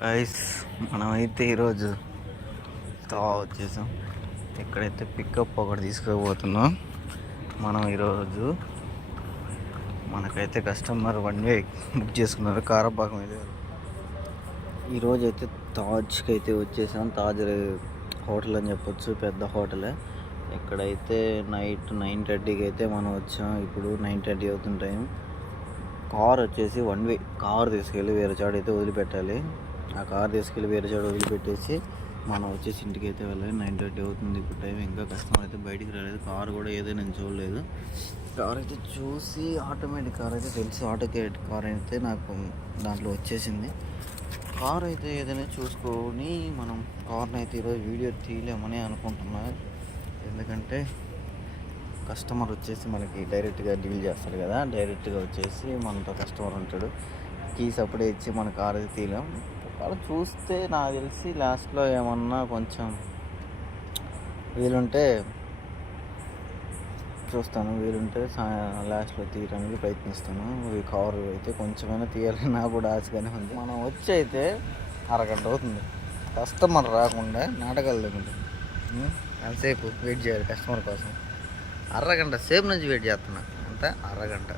Guys మనమైతే ఈరోజు తా వచ్చేసాం. ఇక్కడైతే పికప్ ఒకటి తీసుకుపోతున్నాం మనం ఈరోజు మనకైతే కస్టమర్ వన్ వే బుక్ చేసుకున్నారు కారపాకం అయితే ఈరోజు అయితే తాజ్కి అయితే వచ్చేసాం. తాజ్ హోటల్ అని చెప్పొచ్చు పెద్ద హోటలే ఇక్కడైతే నైట్ నైన్ థర్టీకి అయితే మనం వచ్చాం ఇప్పుడు నైన్ థర్టీ అవుతుంది టైం కార్ వచ్చేసి వన్ వే కార్ తీసుకెళ్ళి వేరే చోట అయితే వదిలిపెట్టాలి. ఆ కార్ తీసుకెళ్ళి వేరే చోట వదిలిపెట్టేసి మనం వచ్చేసి ఇంటికి అయితే వెళ్ళాలి. నైన్ థర్టీ అవుతుంది ఇప్పుడు టైం. ఇంకా కస్టమర్ అయితే బయటికి రాలేదు. కార్ కూడా ఏదో నేను చూడలేదు. కార్ అయితే చూసి ఆటోమేటిక్ కార్ అయితే తెలిసి. ఆటోకేట్ కార్ అయితే నాకు దాంట్లో వచ్చేసింది. కార్ అయితే ఏదైనా చూసుకొని మనం కార్ని అయితే ఈరోజు వీడియో తీయలేమని అనుకుంటున్నా. ఎందుకంటే కస్టమర్ వచ్చేసి మనకి డైరెక్ట్గా డీల్ చేస్తాడు కదా. డైరెక్ట్గా వచ్చేసి మనతో కస్టమర్ ఉంటాడు. కీస్ అప్పుడే ఇచ్చి మన కార్ అయితే తీయలేం. వాళ్ళు చూస్తే నాకు తెలిసి లాస్ట్లో ఏమన్నా కొంచెం వీలుంటే చూస్తాను. వీలుంటే లాస్ట్లో తీయడానికి ప్రయత్నిస్తాను. ఈ కవర్ అయితే కొంచెమైనా తీయాలని నాకు కూడా ఆశగానే ఉంది. మనం వచ్చి అయితే అరగంట అవుతుంది. కస్టమర్ రాకుండా నాటకాలు లేకుండా ఎంతసేపు వెయిట్ చేయాలి కస్టమర్ కోసం. అరగంట సేపు నుంచి వెయిట్ చేస్తున్నా. అంత అరగంట.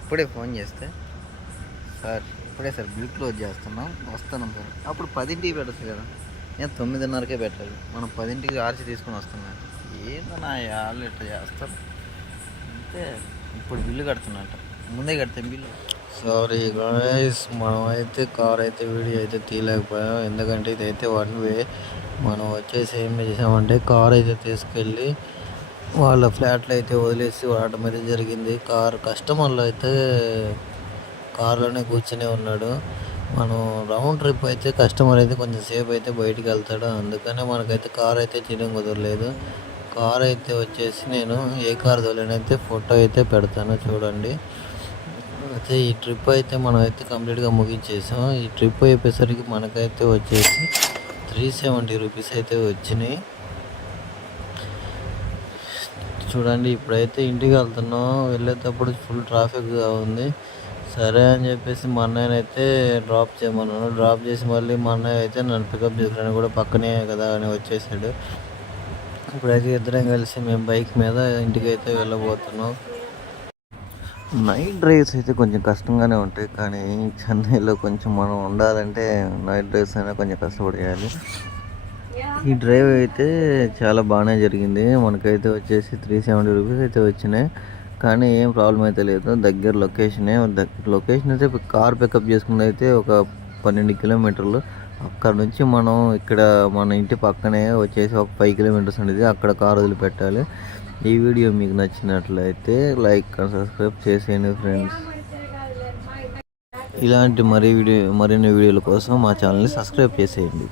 ఇప్పుడే ఫోన్ చేస్తే సార్ ఇప్పుడే సార్ బిల్ క్లోజ్ చేస్తున్నాం. వస్తున్నాం సార్. అప్పుడు పదింటికి పెట్టచ్చు కదా. నేను తొమ్మిదిన్నరకే పెట్టాలి. మనం పదింటికి ఆర్చి తీసుకొని వస్తున్నాం. ఏందో నా వాళ్ళు ఇట్లా చేస్తారు. అంతే. ఇప్పుడు బిల్లు కడుతున్నట్ట. ముందే కడితే బిల్లు. సారీ గాయస్ మనం అయితే కార్ అయితే వీడియో అయితే తీయలేకపోయాం. ఎందుకంటే ఇదైతే వన్ వే మనం వచ్చేసి ఏం చేసామంటే కార్ అయితే తీసుకెళ్ళి వాళ్ళ ఫ్లాట్లో అయితే వదిలేసి వాడటం అయితే జరిగింది. కార్ కస్టమర్లు అయితే కారులోనే కూర్చొని ఉన్నాడు. మనం రౌండ్ ట్రిప్ అయితే కస్టమర్ అయితే కొంచెం సేపు అయితే బయటికి వెళ్తాడు. అందుకనే మనకైతే కార్ అయితే చేయడం కుదరలేదు. కార్ అయితే వచ్చేసి నేను ఏ కార్ తోలేనైతే ఫోటో అయితే పెడతాను చూడండి. అయితే ఈ ట్రిప్ అయితే మనం అయితే కంప్లీట్గా ముగించేసాం. ఈ ట్రిప్ అయిపోయేసరికి మనకైతే వచ్చేసి త్రీ సెవెంటీ రూపీస్ అయితే వచ్చినాయి. చూడండి ఇప్పుడైతే ఇంటికి వెళ్తున్నాం. వెళ్ళేటప్పుడు ఫుల్ ట్రాఫిక్గా ఉంది. సరే అని చెప్పేసి మా అన్నయ్యని అయితే డ్రాప్ చేయమన్నాను. డ్రాప్ చేసి మళ్ళీ మా అన్నయ్య అయితే నన్ను పికప్ చేసుకుని కూడా పక్కనే కదా అని వచ్చేసాడు. ఇప్పుడైతే ఇద్దరం కలిసి మేము బైక్ మీద ఇంటికి అయితే వెళ్ళబోతున్నాం. నైట్ డ్రైవ్స్ అయితే కొంచెం కష్టంగానే ఉంటాయి. కానీ చెన్నైలో కొంచెం మనం ఉండాలంటే నైట్ డ్రైవ్స్ అయినా కొంచెం కష్టపడేయాలి. ఈ డ్రైవ్ అయితే చాలా బాగానే జరిగింది. మనకైతే వచ్చేసి త్రీ సెవెంటీ రూపీస్ అయితే వచ్చినాయి. కానీ ఏం ప్రాబ్లం అయితే లేదు. దగ్గర లొకేషనే దగ్గర లొకేషన్ అయితే కార్ పికప్ చేసుకున్నది అయితే ఒక పన్నెండు కిలోమీటర్లు. అక్కడ నుంచి మనం ఇక్కడ మన ఇంటి పక్కనే వచ్చేసి ఒక ఫైవ్ కిలోమీటర్స్ ఉండేది అక్కడ కార్ వదిలిపెట్టాలి. ఈ వీడియో మీకు నచ్చినట్లయితే లైక్ అండ్ సబ్స్క్రైబ్ చేసేయండి ఫ్రెండ్స్ ఇలాంటి మరీ వీడియో మరిన్ని వీడియోల కోసం మా ఛానల్ని సబ్స్క్రైబ్ చేసేయండి.